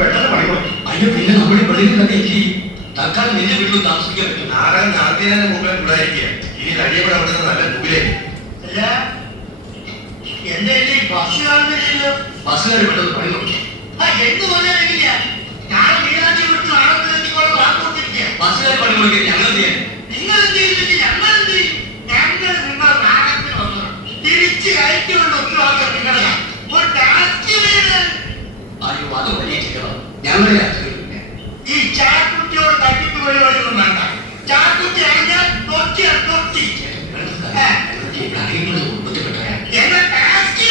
പെട്ടെന്ന് പണിക്കണം. അയ്യോ പിന്നെ നമ്മുടെ പ്രതികളൊക്കെ എന്ത് ചെയ്യും? തൽക്കാലം നിന്റെ വീട്ടിൽ താമസിക്കാൻ പറ്റും. നാടകം നാട്ടിനെ മുമ്പിൽ കൂടായിരിക്കുക. ഇനി കഴിയപ്പോൾ അവിടെ നിന്ന് നല്ല മുമ്പിലേക്ക്. അല്ല എന്റെ ബസ് കാണുന്നില്ലല്ലോ. ബസ്സുകാർ പെട്ടെന്ന് പണി നോക്കി. എന്ത് പറഞ്ഞാൽ എങ്ങനെയാ? ഞാൻ മീനാക്ഷി വിട്ട് നാടകത്തിലെത്തിക്കോളം വാക്കുകൊണ്ടിരിക്കുക. ബസ്സുകാർ പണി കൊടുക്കുക. ഞങ്ങൾ എന്ത് ചെയ്യാൻ? നിങ്ങൾ എന്ത് ചെയ്തിട്ട് ഞങ്ങൾ എന്ത് ചെയ്യും? ഞങ്ങൾ നിങ്ങൾ നാടകത്തിന് വന്നു തിരിച്ച് കയറ്റിയുള്ള ഉത്തരവാദിത്തം നിങ്ങളുടെ ഒരു ടാക്സി വീട്. അയ്യോ അത് വലിയ ചെയ്യണം. ഞങ്ങളുടെ ഈ ചാക്കുട്ടിയോട് തട്ടിപ്പ് പരിപാടിയൊന്നും വേണ്ട. ചാക്കുട്ടി അറിഞ്ഞാൽ തൊട്ടിയാൽ തൊട്ടി. എന്നെ ടാക്സി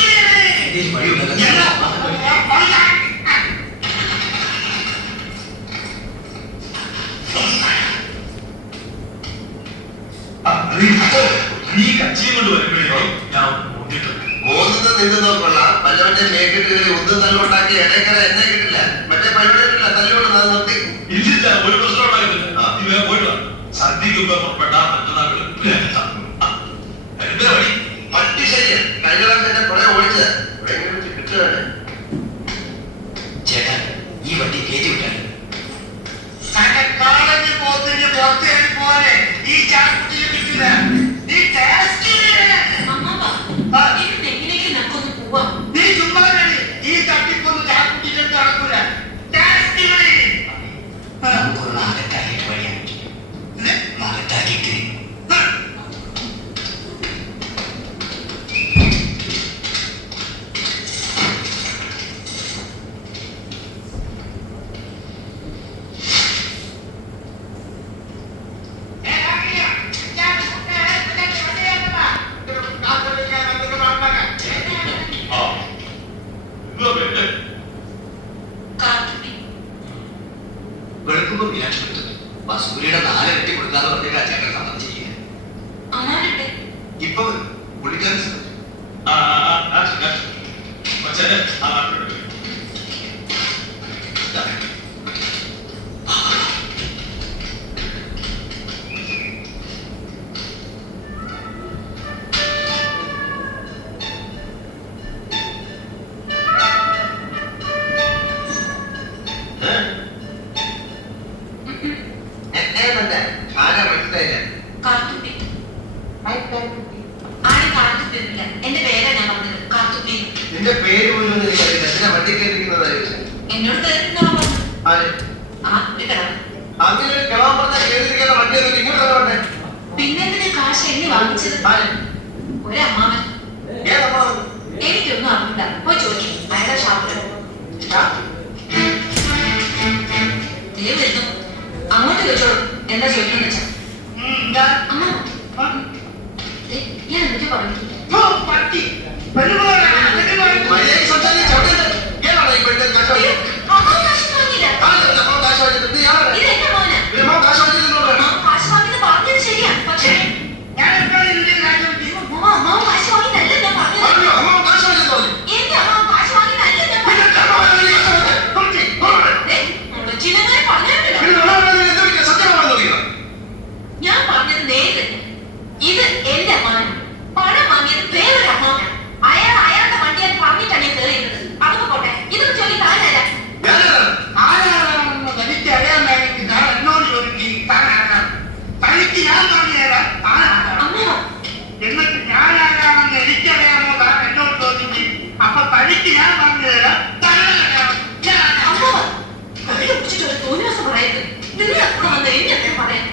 നീ കച്ചിയും കൊണ്ട് വരുമ്പോഴേക്കോ ഞാൻ മൂന്ന് നിന്ന് കൊള്ളാം. പലവന്റെ മേക്കിട്ട് ഒന്നും തല്ലുണ്ടാക്കി ഇടയ്ക്കര എന്നെ കിട്ടില്ല. മറ്റേ പരിപാടി കിട്ടില്ല. തല്ലുകൊണ്ട് അത് നിർത്തി. ഇല്ല ഒരു പ്രശ്നം ഉണ്ടായിരുന്നില്ല. നീ വേഗം പോയിട്ടോ. സദ്യക്ക് പുറപ്പെട്ട മറ്റന്നാൾ എന്താ വഴി? മറ്റു ശരിയാ. കഴിഞ്ഞ പ്രാവശ്യം എന്നെ കുറെ ഓടിച്ചത് കിട്ടുകയാണ്. ചേട്ടാ ഈ വണ്ടി കയറ്റി വിട്ടാണ്. കോളേജിൽ പോത്തിന് പുറത്തേക്ക് പോലെ ഈ ചാക്കുട്ടിയെ കിട്ടില്ല. നീ നീ ചുമ്മാ ഈ തട്ടിപ്പൊന്നും ചാക്കുട്ടിട്ട് നടക്കൂല. നമുക്കുള്ള അകത്താക്കിയിട്ട് വഴിയാണ്. അകത്താക്കിയിട്ട് വെളുക്കുമ്പോൾ മീനാക്ഷി കൊടുത്തത് വസൂരിയുടെ 4 വെട്ടി കൊടുക്കാന്ന് പറഞ്ഞിട്ട് ചേട്ടൻ സമ്മതിച്ചിരിക്കുക. ഇപ്പൊ പുള്ളിക്കാരൻ ആരാ മനസ്സിലായില്ല. എന്റെ പേരാ ഞാൻ പറഞ്ഞത്. കാത്തുപ്പി. നിന്റെ പേര് പോലും എനിക്കറിയില്ല. എന്തിനാ വണ്ടി കയറിയിരിക്കുന്നതായിരുന്നു? എന്നോട് അങ്ങനെ ഒരു കിളവൻ പറഞ്ഞാൽ കേറിയിരിക്കുന്ന വണ്ടി ഇങ്ങോട്ട് വരണ്ടേ? പിന്നെന്തിനാ കാശ് എണ്ണി വാങ്ങിച്ചത്? ഒരമ്മാവൻ. ഏതമ്മാവൻ? എനിക്കൊന്നും അറിയില്ല. പോയി ചോദിക്കും. അയാളുടെ ഷാപ്പിൽ വരുന്നു. അങ്ങോട്ട് ചോദിച്ചോളൂ. എന്താ ചോദിക്കുന്നത് വെച്ചാ? അമ്മ ഞാൻ എന്നിട്ട് പറഞ്ഞു. ഞാൻ പറഞ്ഞത് നേരെ ഇത് എന്റെ അമ്മാവൻ. പണം വാങ്ങിയത് വേറൊരു അമ്മാവൻ. അയാളുടെ വണ്ടിയാൽ പറഞ്ഞിട്ടാണ് ഞാൻ കയറിയത്. അതൊക്കെ പോട്ടെ. ഇതൊക്കെ ചോദിക്കാൻ ആരാ? ആരാണെന്ന് തനിക്ക് അറിയാൻ വേണ്ടി ഞാൻ എന്നോട് ചോദിക്കും. തനിക്ക് ഞാൻ പറഞ്ഞുതരാം ആരാണ്. എന്നിട്ട് ഞാൻ ആരാണെന്ന് എനിക്കറിയാമോ താൻ എന്നോട് ചോദിക്കും. അപ്പൊ തനിക്ക് ഞാൻ പറഞ്ഞുതരാം. തോന്നിയാസം പറയരുത്. നിങ്ങൾ എപ്പോൾ വന്ന് എന്നെ പറയാം.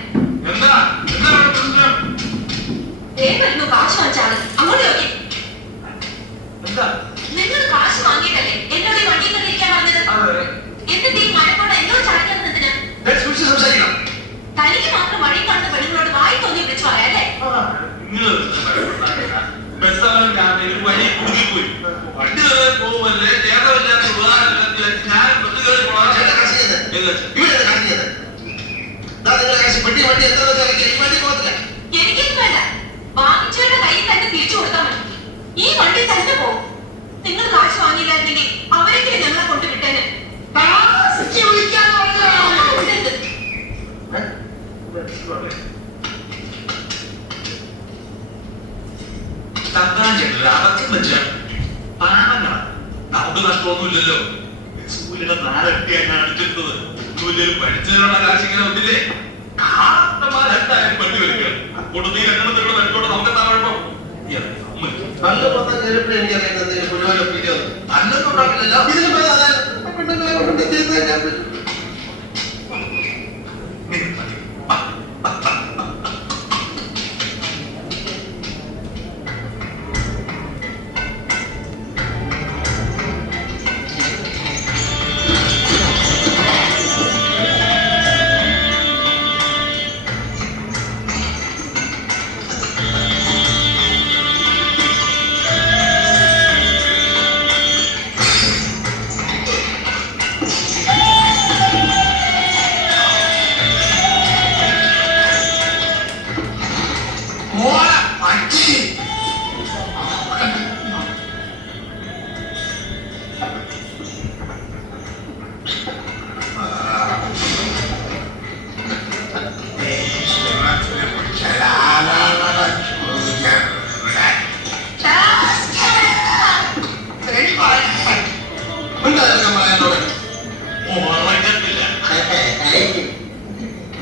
വരുന്നു കാശ് വാങ്ങിച്ചാണ്. അങ്ങോട്ട് നോക്കി. നിങ്ങൾ കാശ് വാങ്ങിയിട്ടല്ലേ എന്നോട് ഈ വണ്ടിയിൽ നിന്ന് ഇരിക്കാൻ പറഞ്ഞത്? എന്നിട്ട് ഈ മഴക്കോട്ട എന്നോട് ചടക്കുന്നത് എന്തിനാ? തനിക്ക് മാത്രം വഴി കാണുന്ന പെണ്ണുങ്ങളോട് വായി തോന്നി വിളിച്ചു പറയാല്ലേ? എനിക്കൊന്നും വേണ്ട. വാങ്ങിച്ചവരുടെ കയ്യിൽ തന്നെ തിരിച്ചു കൊടുത്താൽ മതി. ഈ വണ്ടി തന്നെ പോകും. നിങ്ങൾ കാശ് വാങ്ങിയില്ലായിരുന്നെങ്കിൽ അവരെങ്കിലും ഞങ്ങളെ കൊണ്ട് വിട്ടേനെ. നമുക്ക് നഷ്ടമൊന്നുമില്ലല്ലോ. സൂര്യയുടെ നാലട്ടിയാണ് അടിച്ചെടുത്തത്. വലിയൊരു പഠിച്ചതിനുള്ള കാശിങ്ങനെ ഒന്നില്ലേ? കാട്ടന്മാരെന്തായാലും പട്ടി വരിക. കൊണ്ട് നീ രണ്ടെണ്ണത്തിലൂടെ നടിച്ചോണ്ട് നമുക്ക് എന്താ കുഴപ്പം? പണ്ട് മൊത്തം കയറിയപ്പോഴും എനിക്കറിയാം എന്തെങ്കിലും മുഴുവൻ ഒപ്പിയിട്ട് വന്നു. നല്ലൊന്നും ഉണ്ടാക്കില്ലല്ലോ. ഇതിലും ഭേദം അതാണ്. പെണ്ണുങ്ങളെ കൊണ്ട് ചെയ്ത് കഴിഞ്ഞാൽ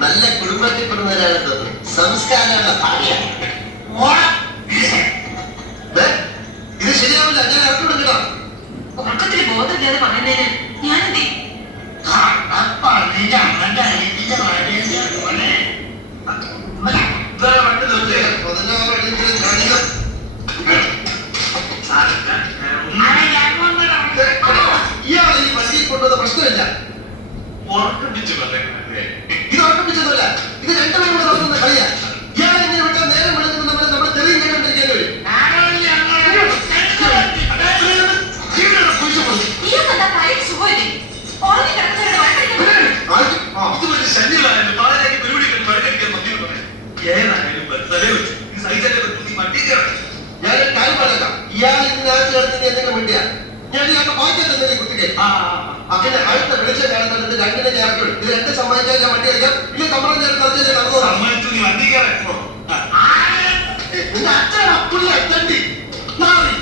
നല്ല കുടുംബത്തിൽ പെടുന്ന ഒരാളെ തോന്നുന്നു. സംസ്കാരമുള്ള ഭാഷ. ഇത് ശരിയാവില്ല. ഞാൻ ഇറക്കി വിടുന്നില്ല. ഉറക്കത്തിൽ ബോധമില്ലാതെ പറയുന്നതിന് ഞാനെന്തേ? ഇയാളെ ഈ വണ്ടിയിൽ കൊണ്ടുവന്ന പ്രശ്നമില്ല. ഉറപ്പിച്ച് പറയുന്നത് ഇത് ഉറപ്പിച്ചതല്ല. ഇത് രണ്ടുപേരും കൂടെ നടത്തുന്ന കളിയാ. ഇയാളെ ഇങ്ങനെ വിട്ടാൽ നേരം വിളിക്കുന്നത് നമ്മുടെ തെളിയും കേട്ടോണ്ടിരിക്കേണ്ടി വരും. ഇയാൾക്കെന്താ കാര്യം സുഖമില്ലേ? ഉറങ്ങി കിടക്കുന്നവരുടെ വഴക്കടിക്കാൻ ഇതുപോലെ ശല്യമായാലും പാലയാക്കി പരിപാടി പരിഗണിക്കാൻ മന്ത്രി പറയാം. ഏതായാലും ബസ്സലേ വെച്ചു ഈ സൈക്കിളെ കുത്തി മട്ടിക്കണം. ഞാനൊരു കാര്യം പറയാം. ഇയാൾ ഇതിനകത്ത് കിടക്കുന്ന എന്തെങ്കിലും വേണ്ടിയാ ഞാൻ ഇയാളുടെ ബാധ്യത കുത്തിക്കേ. അങ്ങനെ അടുത്ത വെളിച്ചം കാണുന്നിടത്ത് രണ്ടിനെ ചേർക്കും. ഇത് രണ്ട് സമ്മതിച്ചാൽ ഞാൻ വണ്ടി കളിക്കാം. ഇല്ല കമ്പളം ചേർത്ത് നടന്നു. സമ്മതിച്ചു നീ വണ്ടി കയറാൻ എന്റെ അച്ഛൻ അപ്പുള്ള അച്ഛണ്ടി മാറി